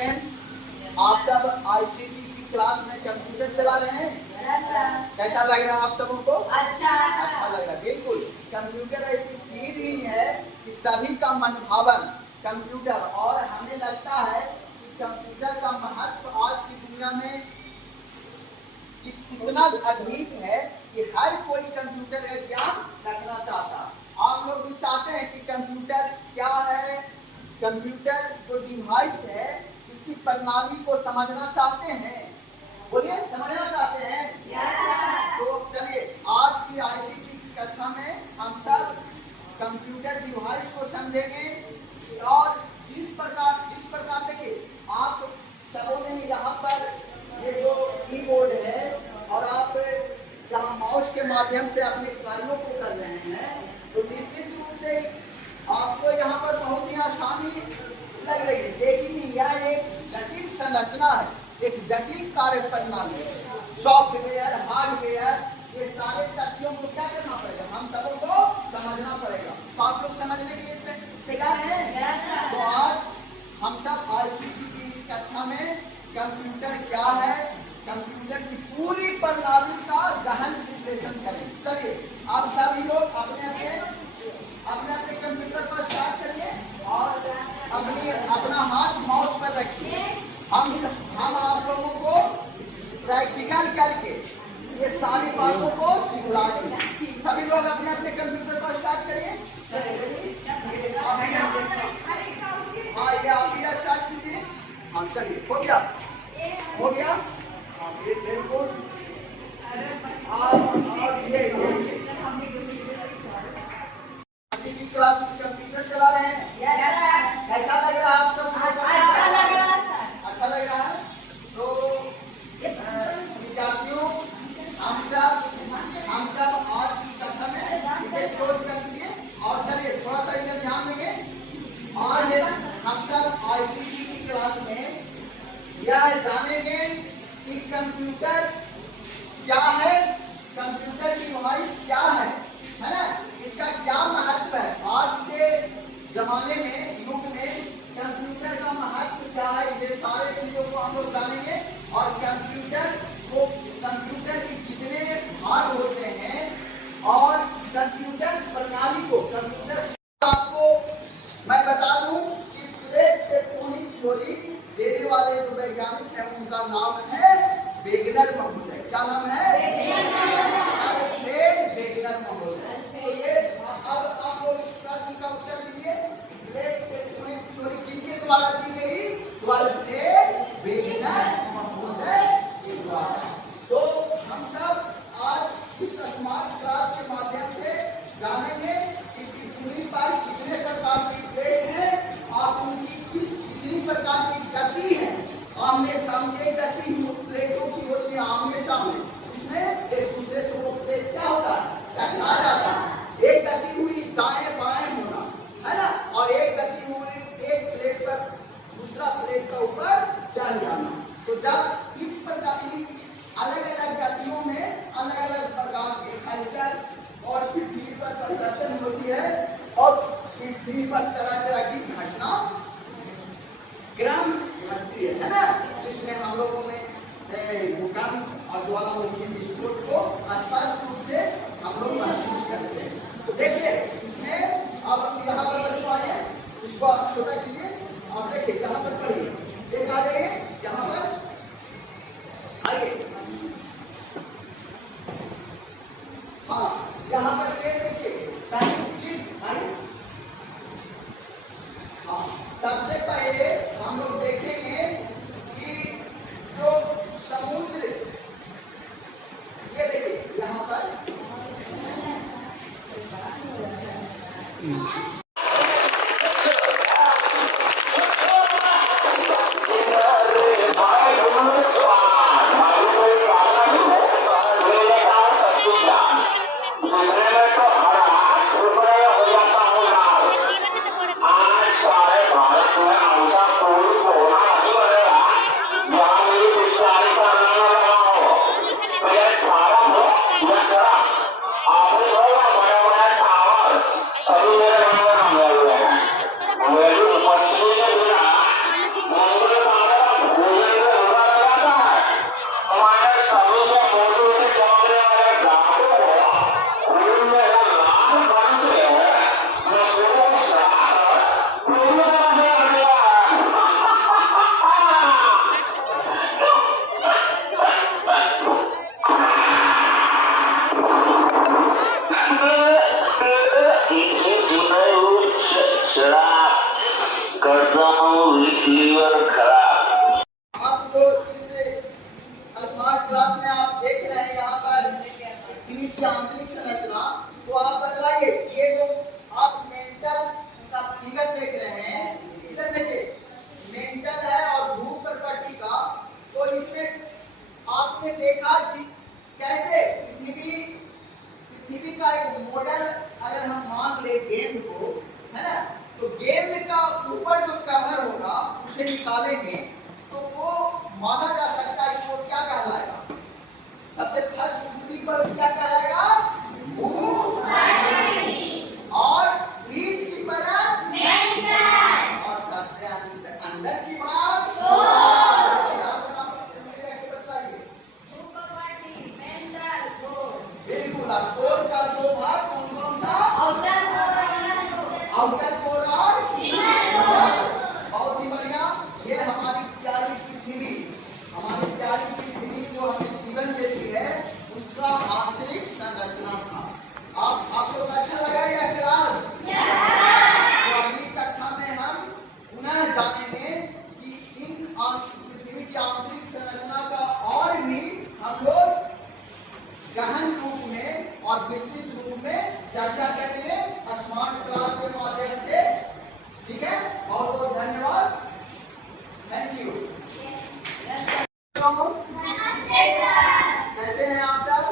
आप सब आईसीटी की क्लास में कंप्यूटर चला रहे हैं। कैसा लग रहा है आप सबों को? अच्छा लग रहा है। बिल्कुल, कंप्यूटर ऐसी चीज ही है कि सभी का मनभावन कंप्यूटर, और हमें लगता है कि कंप्यूटर का महत्व आज की दुनिया में इतना अधिक है कि हर कोई कंप्यूटर का ज्ञान रखना चाहता है। आप लोग भी चाहते हैं कि कंप्यूटर क्या है, कंप्यूटर जो डिवाइस है इसकी प्रणाली को समझना चाहते हैं। बोलिए, समझना चाहते हैं? तो चलिए, आज की आईसीटी की कक्षा में हम सब कंप्यूटर डिवाइस को समझेंगे। और इस प्रकार देखिए, आप सबों ने यहाँ पर ये जो कीबोर्ड है और आप यहाँ माउस के माध्यम से अपने कार्यों को कर रहे हैं, तो निश्चित रूप से आपको यहाँ पर बहुत ही आसानी लग रही है, लेकिन यह एक जटिल संरचना है, एक जटिल कार्य प्रणाली है। सॉफ्टवेयर, हार्डवेयर, ये सारे तथ्यों को क्या करना पड़ेगा, हम सबों को समझना पड़ेगा। तो आप लोग समझने के लिए तैयार हैं? तो आज हम सब आईसीटी की इस कक्षा में कंप्यूटर क्या है, कंप्यूटर की पूरी प्रणाली का गहन विश्लेषण करेंगे। चलिए, आप सभी लोग अपने अपने कंप्यूटर पर स्टार्ट करिए और अपना हाथ माउस पर रखिए। हम आप लोगों को प्रैक्टिकल करके ये सारी बातों को सिखलाएंगे। सभी लोग अपने अपने कंप्यूटर पर स्टार्ट करिए। हाँ, ये आप भी स्टार्ट कीजिए। हाँ, चलिए, हो गया? हाँ, ये बिल्कुल। ये क्लास में कंप्यूटर चला रहे हैं। कैसा लग रहा है आप सब? अच्छा लग रहा है। तो विद्यार्थियों, हम सब आज की कक्षा में इसे क्लोज कर दीजिए। और चलिए, थोड़ा सा इधर ध्यान देंगे। आज हम सब आईसीटी की क्लास में यह जानेंगे कि कंप्यूटर क्या है, कंप्यूटर डिवाइस क्या है ना, इसका क्या महत्व है। आज के जमाने में, युग में कंप्यूटर का महत्व क्या है, ये सारे चीजों को हम लोग जानेंगे। और कंप्यूटर के कितने भाग होते हैं, और कंप्यूटर प्रणाली को, आपको मैं बता दूं कि प्लेट टेक्टोनिक थ्योरी देने वाले जो वैज्ञानिक है उनका नाम है वेगनर महोदय। क्या नाम है? वेगनर महोदय। तो ये अब आप लोग इस प्रश्न का उत्तर दीजिए। प्लेट टेक्टोनिक थ्योरी किसके द्वारा दी गई? वेगनर महोदय के द्वारा। तो हम सब आज इस स्मार्ट क्लास के माध्यम से जानेंगे कि पृथ्वी पर कितने प्रकार की प्लेट है और उनकी कितनी प्रकार की गति है। आमने सामने गति प्लेटों की होती है, आमने सामने, इसमें एक दूसरे से वो प्लेट क्या होता है, टकरा जाता है। एक गति हुई दाएं बाएं होना, है ना, और एक गति हुई एक प्लेट पर दूसरा प्लेट का ऊपर चढ़ जाना। तो जब इस प्रकार की अलग अलग गतियों में अलग अलग प्रकार के हलचल और पृथ्वी पर परिवर्तन होती है, और पृथ्वी पर तरह तरह की घटना क्रम घटती है ना, जिसमें हम लोगों ने भूकंप और ज्वालामुखी विस्फोट को स्पष्ट रूप से हम लोग महसूस करते हैं। तो देखिए, इसमें अब यहाँ पर बच्चों आए, इसको आप छोटा कीजिए। अब देखिए, यहाँ पर पढ़िए, एक आ जाइए, यहाँ पर आइए। हाँ, यहाँ पर ये देखिए संयुक्त आइए। हाँ, सबसे पहले हम लोग देखेंगे कि जो समुद्र, ये देखिए यहाँ पर तो वो माना जा सकता है कि वो क्या कहलाएगा? सबसे फर्स्ट पृथ्वी पर क्या कहलाएगा? और बीच की परत और सबसे अंदर की भाग बताइए। बिल्कुल, अब कोर का दो भाग कौन कौन सा? आउटर कोर और बहुत ही बढ़िया। ये हमारी प्यारी पृथ्वी, हमारी प्यारी पृथ्वी जो हमें जीवन देती है उसका आंतरिक संरचना था। आप लोग अच्छा लगा यह क्लास? तो अगली कक्षा में हम पुनः जानेंगे कि इन पृथ्वी की आंतरिक संरचना का और भी हम लोग गहन रूप में और विस्तृत रूप में चर्चा करेंगे स्मार्ट क्लास के माध्यम से। ठीक है, बहुत बहुत धन्यवाद। Thank you. कैसे हैं आप सब?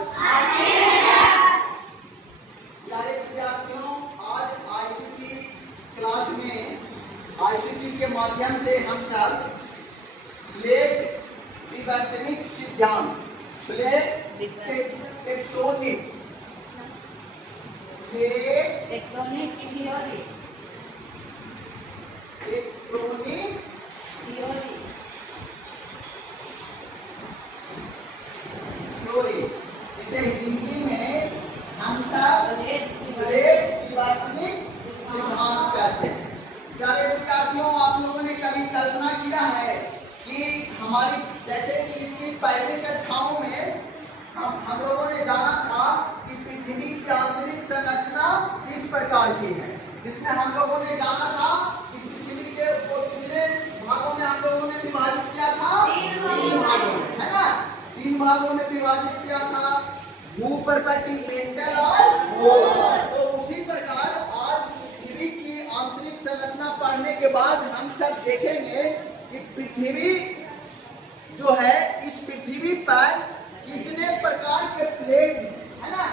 सारे विद्यार्थियों, आज आईसीटी क्लास में आईसीटी के माध्यम से हम सब प्लेट विवर्तनिक सिद्धांत, प्लेट टेक्टोनिक थ्योरी इसे हिंदी में हम सब प्लेट विवर्तनिक सिद्धांत कहते हैं। प्यारे विद्यार्थियों, आप लोगों ने कभी कल्पना किया है कि हमारी जैसे कि इसकी पहले कक्षाओं में हम लोगों ने जाना था कि पृथ्वी की आंतरिक संरचना किस प्रकार की है, जिसमें हम लोगों ने जाना था कि पृथ्वी के को कितने भागों में हम लोगों ने विभाजित किया था? 3 भागों में, है ना? 3 भागों में विभाजित किया था, भूपर्वतीय, मेंटल और तो उसी प्रकार आज पृथ्वी की आंतरिक संरचना पढ़ने के बाद हम सब देखेंगे कि पृथ्वी जो है, इस पृथ्वी पर कितने प्रकार के प्लेट है ना।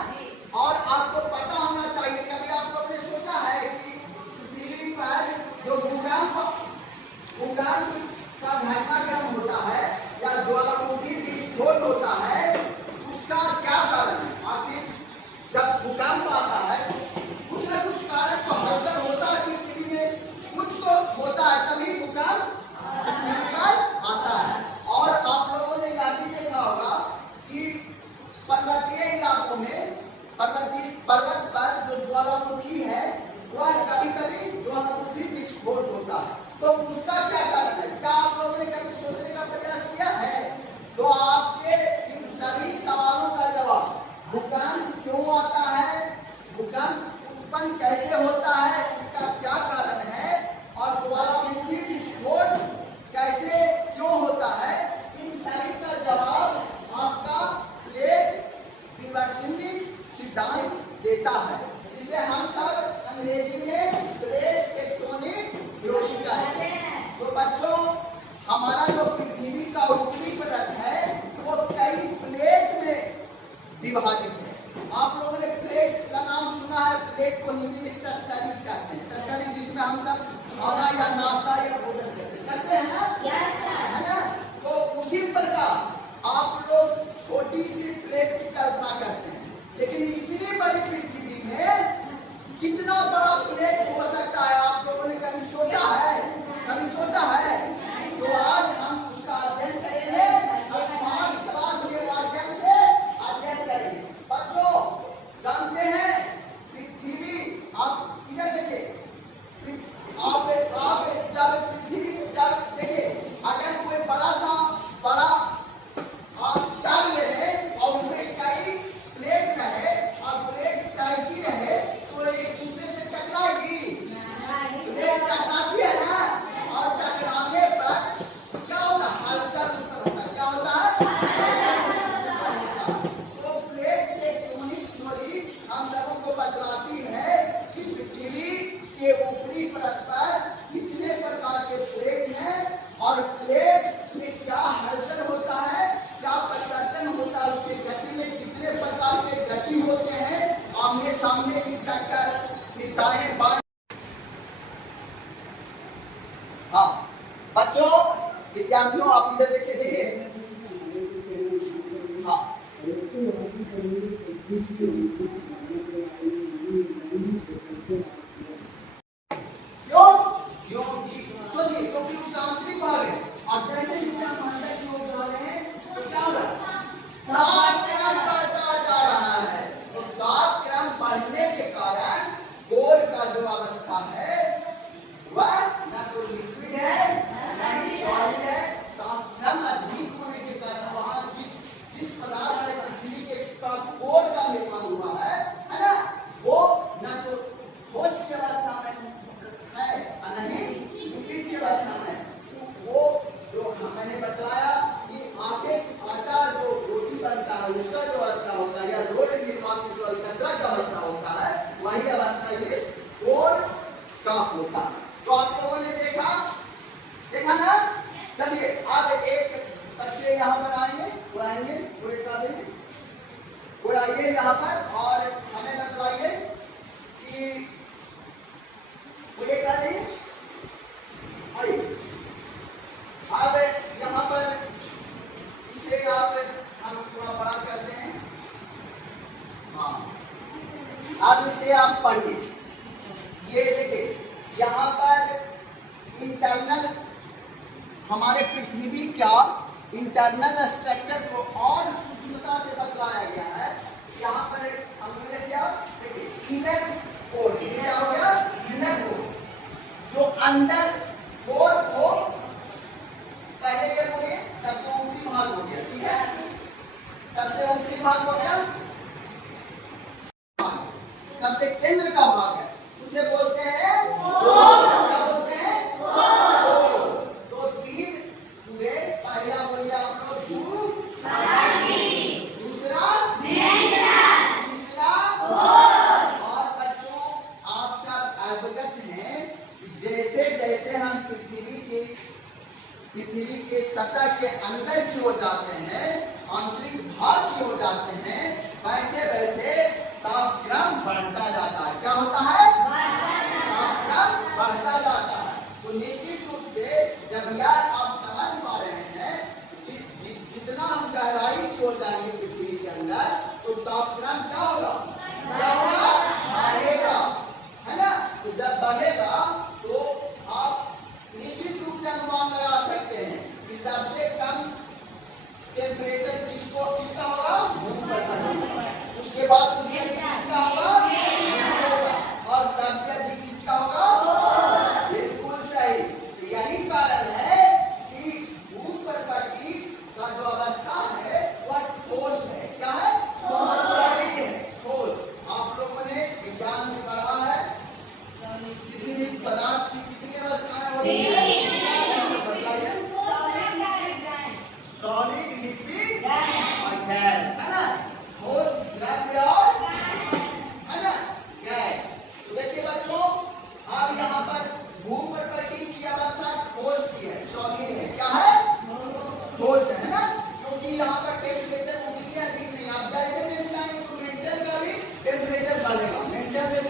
और आपको पता होना चाहिए, कभी आप लोगों ने सोचा है कि पृथ्वी पर जो भूकंप का घटनाक्रम होता है या ज्वालामुखी विस्फोट होता है, उसका क्या कारण है? आखिर जब भूकंप आता है कुछ न कुछ कारण तो हलचल होता है पृथ्वी में, कुछ तो होता है, तभी भूकंप पृथ्वी पर आता है। और आप लोगों ने यह भी देखा होगा कि पर्वतीय इलाकों में पर्वत पर जो ज्वालामुखी है वह कभी कभी ज्वालामुखी विस्फोट होता है। तो उसका क्या कारण है? क्या आप लोगों ने कभी सोचने का प्रयास किया है? तो आपके इन सभी सवालों का जवाब, भूकंप क्यों आता है, भूकंप उत्पन्न कैसे होता है, इसका क्या कारण है, और ज्वालामुखी विस्फोट कैसे क्यों होता है, इन सभी का जवाब आपका प्लेट विवर्तनिक सिद्धांत देता है, जिसे हम सब अंग्रेजी में प्लेट टेक्टोनिक थ्योरी कहते हैं। तो बच्चों, हमारा जो पृथ्वी का ऊपरी परत है वो कई प्लेट में विभाजित है। आप लोगों ने प्लेट का नाम सुना है, प्लेट को हिंदी में तस्तरी कहते हैं। विद्यार्थियों आप इधर देखिए देखिए, हाँ क्यों? क्योंकि सोचिए, क्योंकि उसका आंतरिक भाग है, और जैसे जैसे हम अंदर की ओर जा रहे हैं तो क्या हो रहा है, तापक्रम बढ़ता जा रहा है। तो तापक्रम बढ़ने के कारण कोर का जो अवस्था है वह ना तो लिक्विड है ना ही सॉलिड है। तापक्रम अधिक होने के कारण वहां जिस पदार्थ में पृथ्वी के कोर का निर्माण हुआ है ना, वो ना तो ठोस की अवस्था में है और नहीं लिक्विड की अवस्था में। वो जो मैंने बताया कि आटा जो रोटी बनता है उसका जो अवस्था होता है, या रोड निर्माण में जो अलकतरा का अवस्था होता है, वही अवस्था इस कोर का होता है। तो आप लोगों ने देखा ना। चलिए अब एक बच्चे यहाँ पर आएंगे, वो आएंगे, वो एक आदमी वो आइए यहाँ पर और हमें बताइए कि वो एक आदमी आइए। अब यहाँ पर इसे आप हम थोड़ा बड़ा करते हैं, हाँ अब इसे आप पढ़िए। ये देखिए यहाँ पर इंटरनल हमारे पृथ्वी का इंटरनल स्ट्रक्चर को और सूक्ष्मता से बतलाया गया है। यहाँ पर हमने क्या देखिए, इनर कोर, ये क्या हो गया, इनर कोर, जो अंदर कोर को पहले ये बोलिए सबसे ऊपरी भाग हो गया, ठीक है, सबसे ऊपरी भाग हो गया, सबसे केंद्र का भाग है, उसे बोलते हैं क्या बोलते हैं, तो तीन हुए। पहला बोलिए आप लोग धूप, दूसरा तीसरा, और बच्चों आप सब अवगत हैं कि जैसे जैसे हम पृथ्वी के सतह के अंदर की ओर जाते हैं, आंतरिक भाग की ओर जाते हैं, वैसे वैसे तापक्रम बढ़ता जाता है। क्या होता है, तापक्रम बढ़ता जाता है। तो निश्चित रूप से जब यार आप समझ पा रहे हैं, जितना हम गहराई की ओर जाएंगे पृथ्वी के अंदर, तो तापक्रम क्या होगा, बढ़ेगा, है ना। तो जब बढ़ेगा तो आप निश्चित रूप से अनुमान लगा सकते हैं कि सबसे कम टेम्परेचर किसका होगा, उसके बाद उससे अधिक किसका होगा, और सबसे अधिक किसका होगा, बिल्कुल सही। यही कारण है कि भूपर्वती का जो अवस्था है वह ठोस है। क्या है, सॉलिड है, ठोस। आप लोगों ने विज्ञान में पढ़ा है किसी भी पदार्थ की कितनी अवस्थाएं होती है, बताइए, सॉलिड, लिक्विड और गैस, है ना, ठोस, द्रव्य और है ना गैस। तो देखिए बच्चों, अब यहाँ पर भूपर्वती की अवस्था ठोस की है, सॉलिड है, क्या है, ठोस है ना, क्योंकि यहाँ पर टेम्परेचर उतनी अधिक नहीं। आप जैसे जैसे जाएंगे तो मेंटल का भी टेम्परेचर बढ़ेगा। मेंटल में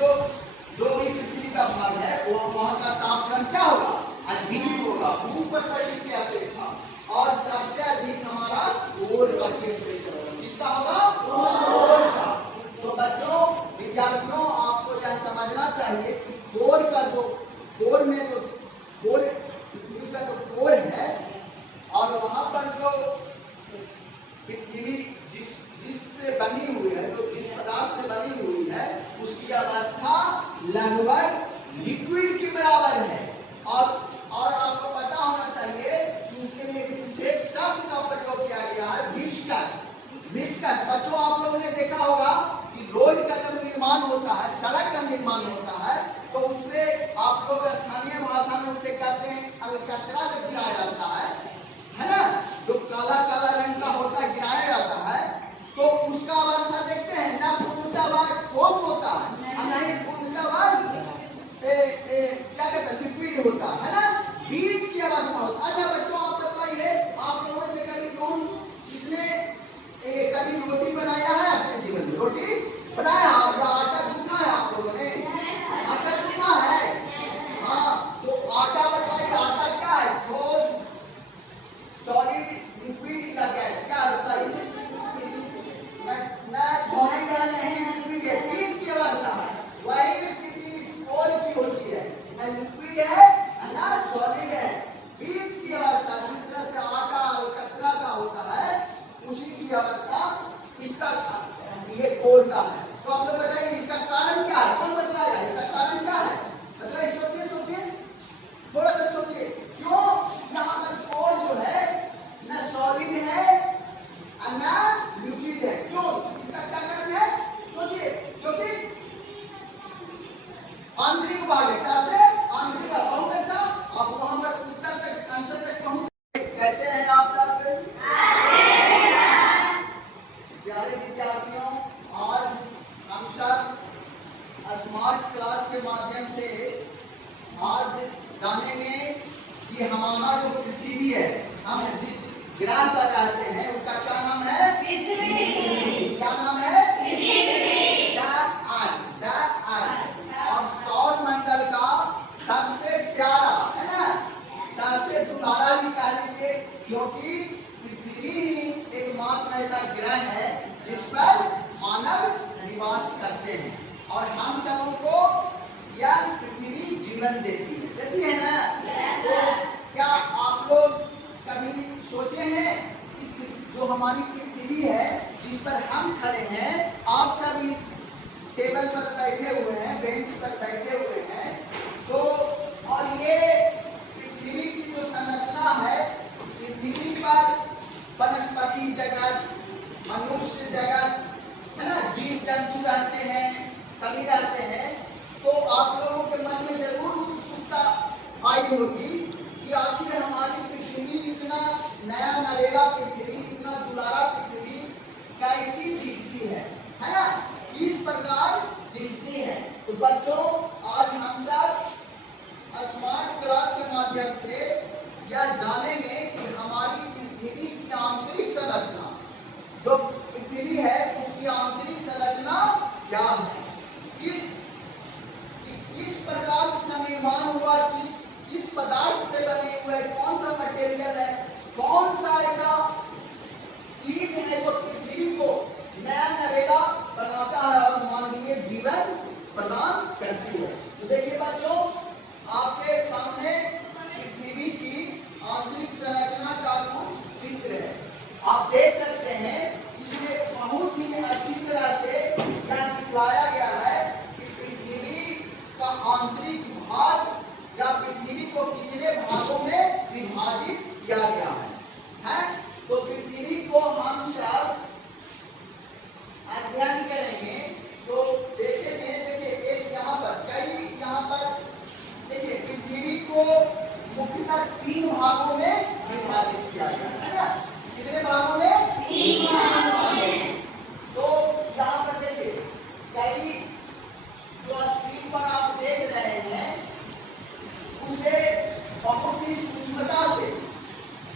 जो भी पृथ्वी का भाग है वो वहाँ का तापक्रम क्या होगा, अधिक होगा भूपर्वती की अपेक्षा, और सबसे अधिक हमारा कोर का टेम्परेचर होगा। किसका होगा, कोर का। तो बच्चों विद्यार्थियों आपको यह समझना चाहिए कि कोर में जो पृथ्वी का जो कोर है, और वहां पर जो पृथ्वी जिससे बनी हुई है, जो जिस पदार्थ से बनी हुई है, उसकी अवस्था लगभग लिक्विड के बराबर है। और आपको पता होना चाहिए कि उसके लिए एक विशेष शब्द का प्रयोग किया गया है, विस्कस। बच्चों आप लोगों ने देखा होगा कि रोड का जब निर्माण होता है, सड़क का निर्माण होता है, तो उसमें आप लोग स्थानीय भाषा में उसे कहते हैं अलकतरा जब गिराया जाता है ना, जो काला काला रंग का होता है, गिराया जाता है, तो उसका अवस्था देखते हैं ना, पूर्णतः ठोस होता है और नहीं पूर्णतः क्या कहते हैं, लिक्विड होता है ना, बीज की अवस्था होता है। अच्छा बच्चों आप बताइए, आप लोगों से कभी कौन इसने कभी रोटी बनाया है अपने जीवन में, रोटी बनाया, आटा गूंथा है आप लोगों ने, आटा गूंथा है, हाँ, तो आटा बताइए, आटा क्या है, ठोस होता है। तो आप लोग बताइए इसका कारण क्या है, कौन बताएगा इसका कारण क्या है? बताइए, सोचिए सोचिए, थोड़ा सा सोचिए, क्यों यहाँ पर कोर जो है न सॉलिड है और न लिक्विड है, क्यों? इसका क्या कारण है? सोचिए, क्योंकि आंतरिक भाग है, सबसे आंतरिक भाग। बहुत अच्छा, आप वहां पर उत्तर तक, आंसर तक पहुंच। कैसे हैं आप सब? प्यारे विद्यार्थियों, आज हम सब स्मार्ट क्लास के माध्यम से आज जानेंगे कि हमारा जो पृथ्वी है, हम जिस ग्रह पर रहते हैं उसका क्या नाम है? पृथ्वी। क्या नाम है? पृथ्वी। The earth. और सौर मंडल का सबसे प्यारा, है ना, सबसे दुलारा भी कह लीजिए, क्योंकि पृथ्वी ही एकमात्र ऐसा ग्रह है जिस पर मानव निवास करते हैं और हम सबों को यह पृथ्वी जीवन देती है ना? तो क्या आप लोग कभी सोचे हैं कि जो हमारी पृथ्वी है जिस पर हम खड़े हैं, आप सब इस टेबल पर बैठे हुए हैं, बेंच पर बैठे हुए हैं, तो और ये पृथ्वी की जो संरचना है, पृथ्वी पर वनस्पति जगत, मनुष्य जगत, है ना, जीव जंतु रहते हैं, सभी रहते हैं। तो आप लोगों के मन में जरूर उत्सुकता आई होगी कि आखिर हमारी पृथ्वी, इतना नया नवेला पृथ्वी, इतना दुलारा पृथ्वी कैसी दिखती है ना? इस प्रकार दिखती है। तो बच्चों, आज हम सब स्मार्ट क्लास के माध्यम से यह जानेंगे कि हमारी पृथ्वी की आंतरिक संरचना, जो पृथ्वी है उसकी आंतरिक संरचना क्या है, किस प्रकार उसका निर्माण हुआ, किस पदार्थ से बने हुए, कौन सा मटेरियल है, कौन सा ऐसा चीज है जो पृथ्वी को नया नवेला बनाता है और मानवीय जीवन प्रदान करती है। तो देखिए बच्चों, आपके सामने पृथ्वी की आंतरिक संरचना का कुछ चित्र है। आप देख सकते हैं इसमें बहुत ही अच्छी तरह से यह दिखलाया गया है कि पृथ्वी का आंतरिक भाग या पृथ्वी को कितने भागों में विभाजित किया गया है? तो पृथ्वी को हम सब अध्ययन करेंगे तो देखेंगे, देखिए एक यहाँ पर देखिए पृथ्वी को मुख्यतः 3 भागों में विभाजित किया गया है ना? कितने भागों में? 3 भागों में। तो यहाँ पर देखिए कई जो स्क्रीन पर आप देख रहे हैं उसे बहुत ही सूक्ष्मता से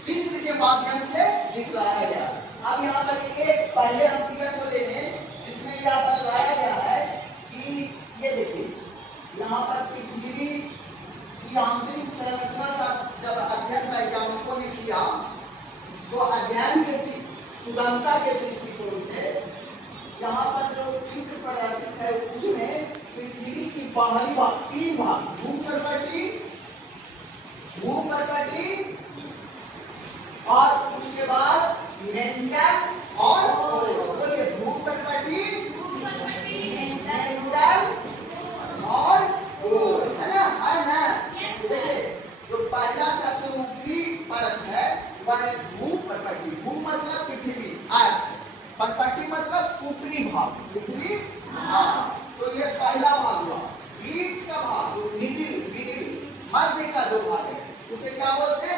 चित्र के माध्यम से दिखलाया गया। अब यहाँ पर एक पहले हम फिगर को ले लें, जिसमें यह बताया गया है कि ये देखिए यहाँ पर पृथ्वी की आंतरिक संरचना का जब अध्ययन वैज्ञानिकों ने किया तो अध्ययन के सुगमता के दृष्टिकोण से यहाँ पर जो चित्र प्रदर्शित है उसमें पृथ्वी की बाहरी भाग 3 भाग, भूमपर्पटी और उसके बाद मेंटल और बोलिए भूमपर्पटी, मेंटल और कोर, है ना? देखिए जो पहला सबसे ऊपरी परत है वह है भूमपर्पटी। भू मतलब पृथ्वी, पर्पटी मतलब ऊपरी भाग, ऊपरी भाग। तो ये पहला भाग हुआ। बीच का भाग, मिडिल, मध्य का जो भाग है उसे क्या बोलते हैं?